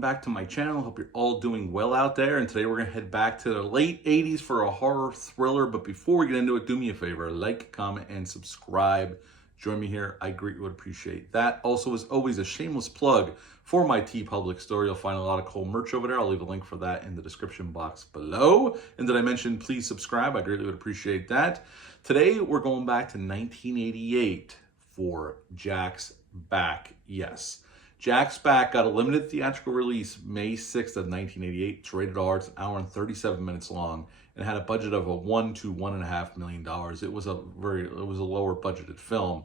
welcome back to my channel. Hope you're all doing well out there. And today we're gonna head back to the late 80s for a horror thriller. But before we get into it, do me a favor, like, comment, and subscribe. Join me here. I greatly would appreciate that. Also, as always, a shameless plug for my TeePublic store. You'll find a lot of cool merch over there. I'll leave a link for that in the description box below. And did I mention please subscribe? I greatly would appreciate that. Today we're going back to 1988 for Jack's Back. Yes. Jack's Back got a limited theatrical release May 6th of 1988. It's rated R. It's an hour and 37 minutes long and had a budget of $1 to $1.5 million. It was a lower budgeted film.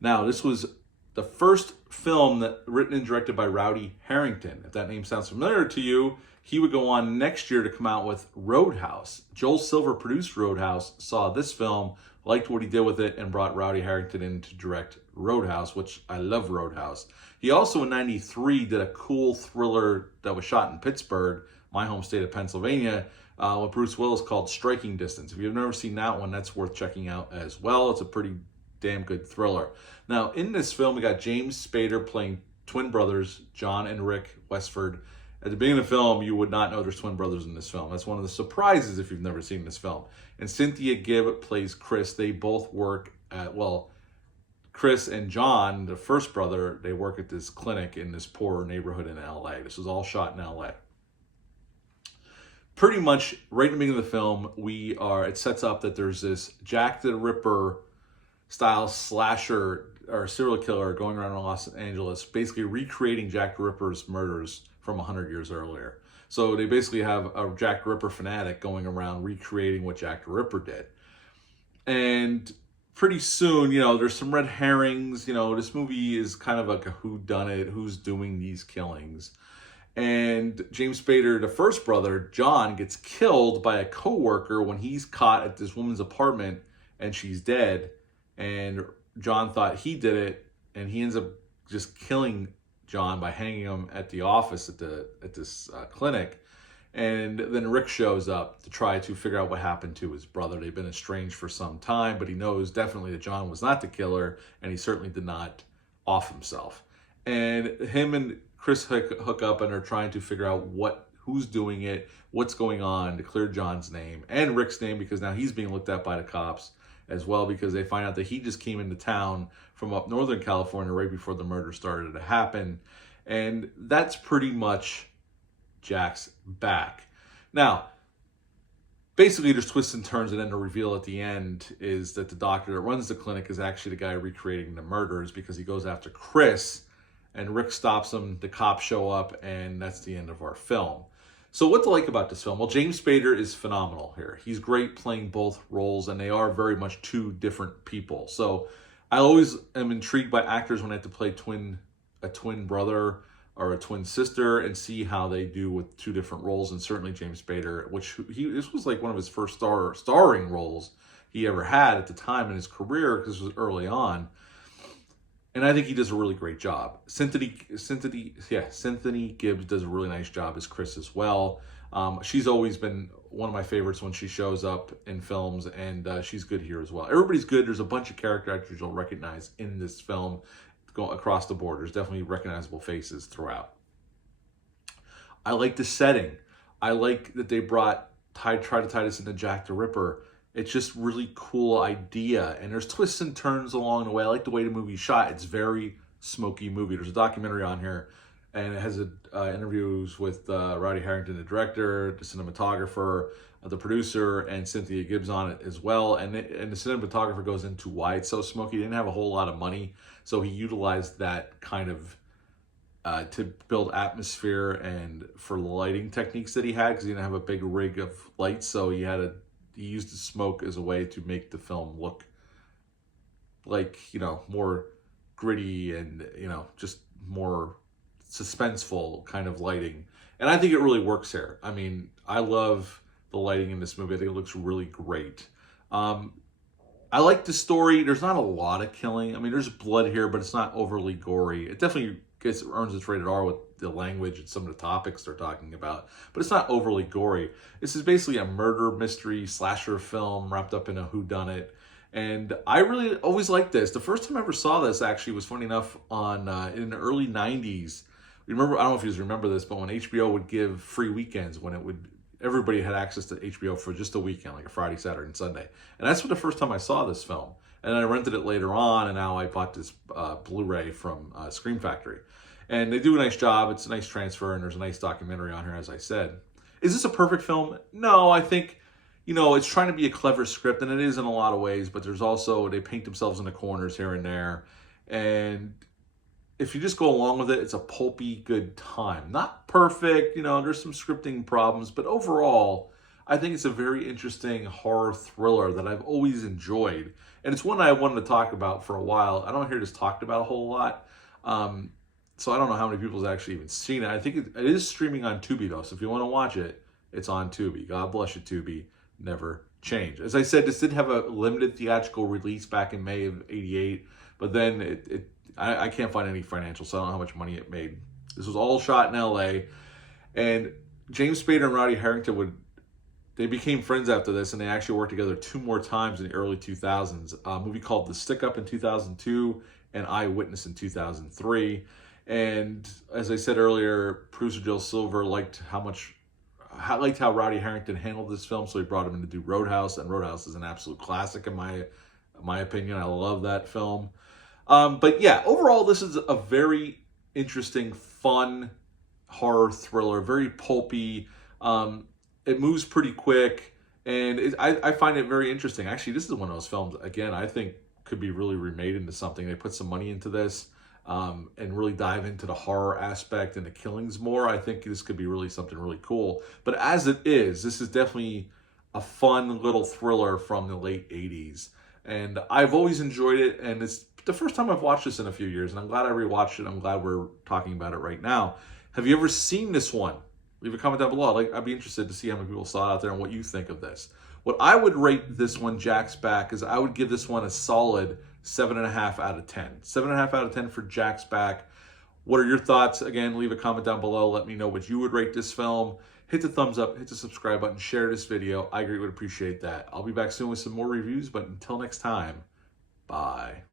Now, this was the first film written and directed by Rowdy Herrington. If that name sounds familiar to you, he would go on next year to come out with Roadhouse. Joel Silver produced Roadhouse, saw this film, liked what he did with it, and brought Rowdy Herrington in to direct Roadhouse, which I love Roadhouse. He also in 93 did a cool thriller that was shot in Pittsburgh, my home state of Pennsylvania, with Bruce Willis called Striking Distance. If you've never seen that one, that's worth checking out as well. It's a pretty damn good thriller. Now, in this film, we got James Spader playing twin brothers, John and Rick Westford. At the beginning of the film, you would not know there's twin brothers in this film. That's one of the surprises if you've never seen this film. And Cynthia Gibb plays Chris. They both work at, well, Chris and John, the first brother, they work at this clinic in this poor neighborhood in LA. This was all shot in LA. Pretty much right in the beginning of the film, it sets up that there's this Jack the Ripper style slasher or serial killer going around in Los Angeles, basically recreating Jack the Ripper's murders from 100 years earlier. So they basically have a Jack the Ripper fanatic going around recreating what Jack the Ripper did. And pretty soon, there's some red herrings. This movie is kind of like a whodunit, who's doing these killings. And James Spader, the first brother, John, gets killed by a coworker when he's caught at this woman's apartment and she's dead. And John thought he did it, and he ends up just killing John by hanging him at the office at this clinic. And then Rick shows up to try to figure out what happened to his brother. They've been estranged for some time, but he knows definitely that John was not the killer, and he certainly did not off himself. And him and Chris hook up and are trying to figure out who's doing it, what's going on to clear John's name and Rick's name, because now he's being looked at by the cops as well, because they find out that he just came into town from up Northern California right before the murder started to happen. And that's pretty much Jack's Back. Now, basically there's twists and turns, and then the reveal at the end is that the doctor that runs the clinic is actually the guy recreating the murders, because he goes after Chris and Rick stops him, the cops show up, and that's the end of our film. So what to like about this film? Well, James Spader is phenomenal here. He's great playing both roles, and they are very much two different people. So I always am intrigued by actors when they have to play a twin brother or a twin sister and see how they do with two different roles. And certainly James Spader, this was like one of his first starring roles he ever had at the time in his career, because it was early on. And I think he does a really great job. Cynthia Gibbs does a really nice job as Chris as well. She's always been one of my favorites when she shows up in films, and she's good here as well. Everybody's good. There's a bunch of character actors you'll recognize in this film across the board. There's definitely recognizable faces throughout. I like the setting. I like that they try to tie this into Jack the Ripper. It's just really cool idea, and there's twists and turns along the way. I like the way the movie's shot. It's very smoky movie. There's a documentary on here, and it has interviews with Rowdy Herrington, the director, the cinematographer, the producer, and Cynthia Gibbs on it as well. And the cinematographer goes into why it's so smoky. He didn't have a whole lot of money, so he utilized that kind of to build atmosphere and for lighting techniques that he had, because he didn't have a big rig of lights, so he used the smoke as a way to make the film look like, more gritty and, just more suspenseful kind of lighting. And I think it really works here. I mean, I love the lighting in this movie. I think it looks really great. I like the story. There's not a lot of killing. I mean, there's blood here, but it's not overly gory. It definitely earns its rated R with the language and some of the topics they're talking about, but it's not overly gory. This is basically a murder mystery slasher film wrapped up in a whodunit, and I really always liked this. The first time I ever saw this actually was, funny enough, in the early 90s Remember, I don't know if you remember this, but when HBO would give free weekends, when it would, everybody had access to HBO for just a weekend, like a Friday, Saturday, and Sunday. And that's the first time I saw this film. And I rented it later on, and now I bought this Blu-ray from Scream Factory. And they do a nice job. It's a nice transfer, and there's a nice documentary on here, as I said. Is this a perfect film? No, I think, it's trying to be a clever script, and it is in a lot of ways, but there's also, they paint themselves in the corners here and there. And if you just go along with it, it's a pulpy, good time. Not perfect, there's some scripting problems, but overall, I think it's a very interesting horror thriller that I've always enjoyed. And it's one I wanted to talk about for a while. I don't hear this talked about a whole lot. So I don't know how many people have actually even seen it. I think it is streaming on Tubi, though. So if you want to watch it, it's on Tubi. God bless you, Tubi. Never change. As I said, this did have a limited theatrical release back in May of '88, but then I can't find any financials, so I don't know how much money it made. This was all shot in LA, and James Spader and Roddy Harrington they became friends after this, and they actually worked together 2 more times in the early 2000s. A movie called The Stick Up in 2002 and Eyewitness in 2003. And as I said earlier, producer Jill Silver liked how Roddy Harrington handled this film, so he brought him in to do Roadhouse, and Roadhouse is an absolute classic in my opinion. I love that film. But yeah, overall, this is a very interesting, fun horror thriller, very pulpy. It moves pretty quick, and I find it very interesting. Actually, this is one of those films, again, I think could be really remade into something. They put some money into this and really dive into the horror aspect and the killings more. I think this could be really something really cool. But as it is, this is definitely a fun little thriller from the late 80s. And I've always enjoyed it, and it's the first time I've watched this in a few years, and I'm glad I rewatched it. I'm glad we're talking about it right now. Have you ever seen this one? Leave a comment down below. I'd be interested to see how many people saw it out there and what you think of this. What I would rate this one, Jack's Back, is I would give this one a solid 7.5 out of 10. 7.5 out of 10 for Jack's Back. What are your thoughts? Again, leave a comment down below. Let me know what you would rate this film. Hit the thumbs up, hit the subscribe button, share this video. I greatly would appreciate that. I'll be back soon with some more reviews, but until next time, bye.